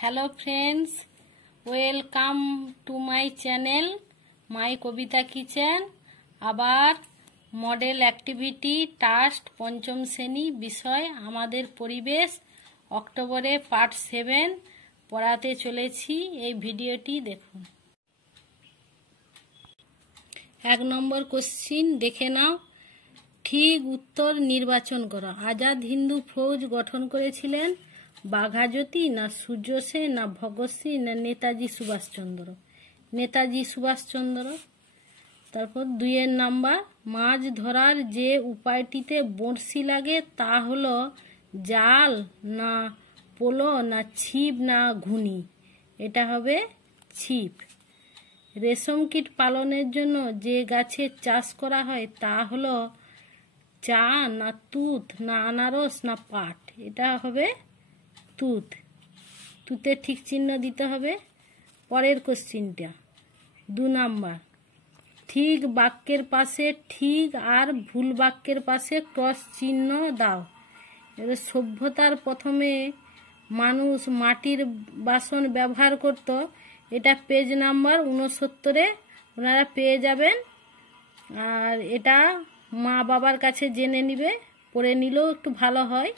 Hello friends, welcome to my channel my Kabita kitchen. আবার model activity task পঞ্চম শ্রেণী বিষয় আমাদের পরিবেশ অক্টোবরে পার্ট 7 পড়াতে চলেছি। এই ভিডিওটি দেখুন। 1 নম্বর কোশ্চিন দেখে নাও। ঠিক উত্তর নির্বাচন করো। আজাদ হিন্দু ফৌজ গঠন করেছিলেন বাঘাযতীন, না সূর্য সেন, না ভগৎ সিং, না নেতাজি সুভাষচন্দ্র? নেতাজি সুভাষচন্দ্র। তারপর 2 নাম্বার, মাছ ধরার যে উপায়টিতে বড়শি লাগে তা হলো জাল, না পোলো, না ছিপ, না ঘুনি? এটা হবে ছিপ। রেশম কীট পালনের জন্য যে গাছের চাষ করা হয় তা হলো চা, না তুত, না আনারস, না পাট? এটা হবে তুত। তুতে ঠিক চিহ্ন দিতে হবে। পরের কোশ্চিনটা 2 নাম্বার, ঠিক বাক্যের পাশে ঠিক আর ভুল বাক্যের পাশে ক্রস চিহ্ন দাও। এবার সভ্যতার প্রথমে মানুষ মাটির বাসন ব্যবহার করত। এটা পেজ নাম্বার 69-এ ওনারা পেয়ে যাবেন। আর এটা মা বাবার কাছে জেনে নিবে, পড়ে নিলেও একটু ভালো হয়।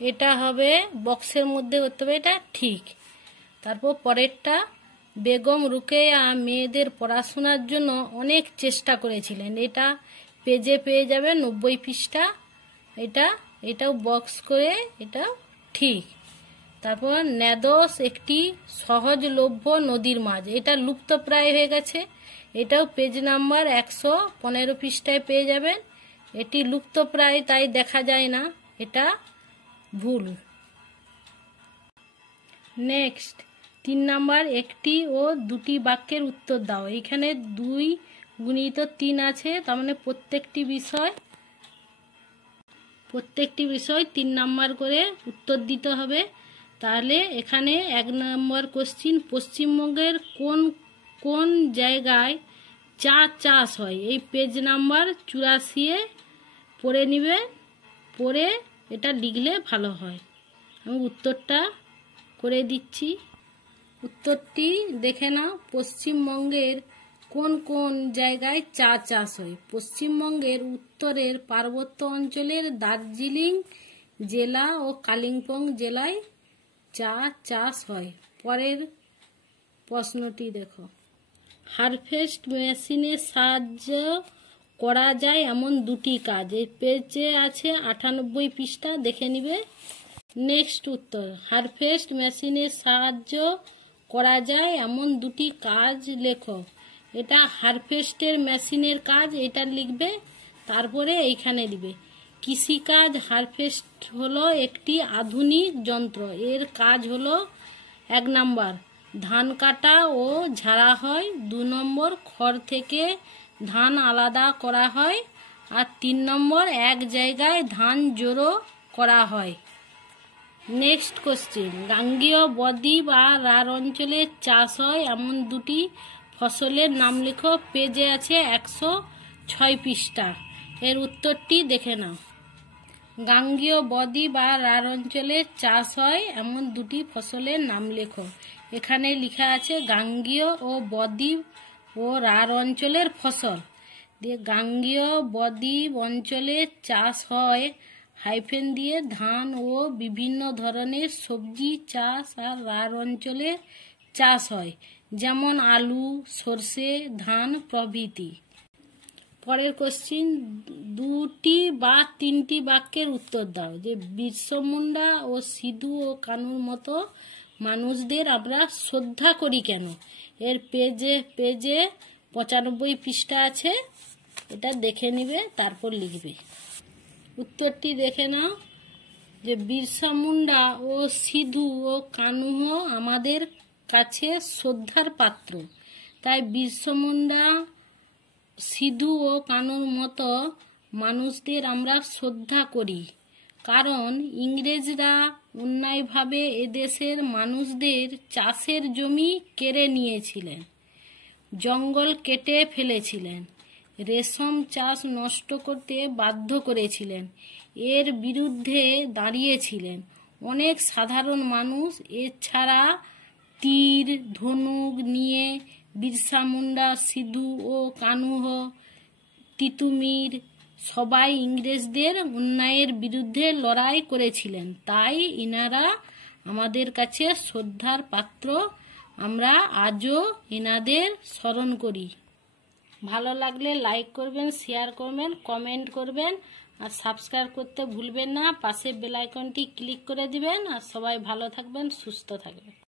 এটা হবে বক্সের মধ্যে করতে হবে, এটা ঠিক। তারপর পরেরটা, বেগম রোকেয়া মেয়েদের পড়াশোনার জন্য অনেক চেষ্টা করেছিলেন। এটা পেজে পেয়ে যাবে 90 পৃষ্ঠা। এটাও বক্স করে, এটা ঠিক। তারপর নেদোস একটি সহজলভ্য নদীর মাছ। এটা লুপ্তপ্রায় হয়ে গেছে। এটাও পেজ নাম্বার 115 পৃষ্ঠায় পেয়ে যাবেন। এটি লুপ্তপ্রায়, তাই দেখা যায় না, এটা ভুল। নেক্সট 3 নাম্বার, একটি ও দুটি বাক্যের উত্তর দাও। এখানে 2 গুণিত 3 আছে, তার মানে প্রত্যেকটি বিষয় 3 নাম্বার করে উত্তর দিতে হবে। তাহলে এখানে 1 নম্বর কোশ্চিন, পশ্চিমবঙ্গের কোন কোন জায়গায় চা চাষ হয়? এই পেজ নাম্বার 84 পড়ে নিবে, পড়ে এটা লিখলে ভালো হয়। আমি উত্তরটা করে দিচ্ছি। উত্তরটি দেখে নাও। পশ্চিমবঙ্গের কোন কোন জায়গায় চা চাষ হয়? পশ্চিমবঙ্গের উত্তরের পার্বত্য অঞ্চলের দার্জিলিং জেলা ও কালিম্পং জেলায় চা চাষ হয়। পরের প্রশ্নটি দেখো। হারভেস্ট মেশিনের সাহায্য করা যায় এমন 2টি কাজ। এই পেজে আছে 98 পৃষ্ঠা, দেখে নিবে। নেক্সট উত্তর, হারভেস্ট মেশিনের সাহায্য করা যায় এমন 2টি কাজ লেখো। এটা হারভেস্টের মেশিনের কাজ, এটা লিখবে, তারপরে এইখানে দিবে। কৃষিকাজ হারভেস্ট হলো একটি আধুনিক যন্ত্র। এর কাজ হলো 1 নাম্বার ধান কাটা ও ঝাড়া হয়, 2 নম্বর খড় থেকে ধান আলাদা করা হয়, আর 3 নম্বর এক জায়গায় ধান জড়ো করা হয়। নেক্সট কোশ্চিন, গাঙ্গেয় বদ্বীপ আর রাঢ় অঞ্চলে চাষ হয় এমন 2টি ফসলের নাম লেখো। পেজে আছে 106 পৃষ্ঠা। এর উত্তরটি দেখে নাও। গাঙ্গেয় বদ্বীপ আর রাঢ় অঞ্চলে চাষ হয় এমন 2টি ফসলের নাম লেখো। এখানে লেখা আছে গাঙ্গেয় ও বদ্বীপ ও রাঢ় অঞ্চলের ফসল। দিয়ে গাঙ্গেয় বদ্বীপ অঞ্চলে চাষ হয় হাইফেন দিয়ে ধান ও বিভিন্ন ধরনের সবজি চাষ, আর রাঢ় অঞ্চলে চাষ হয় যেমন আলু, সর্ষে, ধান প্রভৃতি। পরের কোশ্চিন, 2টি বা 3টি বাক্যের উত্তর দাও। যে বিরসা মুন্ডা ও সিধু ও কানুর মতো মানুষদের আমরা শ্রদ্ধা করি কেন? এর পেজে 95 পৃষ্ঠা আছে, এটা দেখে নিবে, তারপর লিখবে। উত্তরটি দেখে নাও। যে বিরসা মুন্ডা ও সিধু ও কানু আমাদের কাছে শ্রদ্ধার পাত্র। তাই বিরসা মুন্ডা, সিধু ও কানুর মতো মানুষদের আমরা শ্রদ্ধা করি, কারণ ইংরেজরা অন্যায়ভাবে এদেশের মানুষদের চাষের জমি কেড়ে নিয়েছিলেন, জঙ্গল কেটে ফেলেছিলেন রেশম চাষ নষ্ট করতে বাধ্য করেছিলেন। এর বিরুদ্ধে দাঁড়িয়েছিলেন অনেক সাধারণ মানুষ। এছাড়া তীর ধনুক নিয়ে বিরসা মুন্ডা, সিধু ও কানহু, তিতুমির সবাই ইংরেজদের অন্যায়ের বিরুদ্ধে লড়াই করেছিলেন। তাই ইনারা আমাদের কাছে শ্রদ্ধার পাত্র। আমরা আজও এনাদের স্মরণ করি। ভালো লাগলে লাইক করবেন, শেয়ার করবেন, কমেন্ট করবেন আর সাবস্ক্রাইব করতে ভুলবেন না। পাশে বেল আইকনটি ক্লিক করে দিবেন। আর সবাই ভালো থাকবেন, সুস্থ থাকবেন।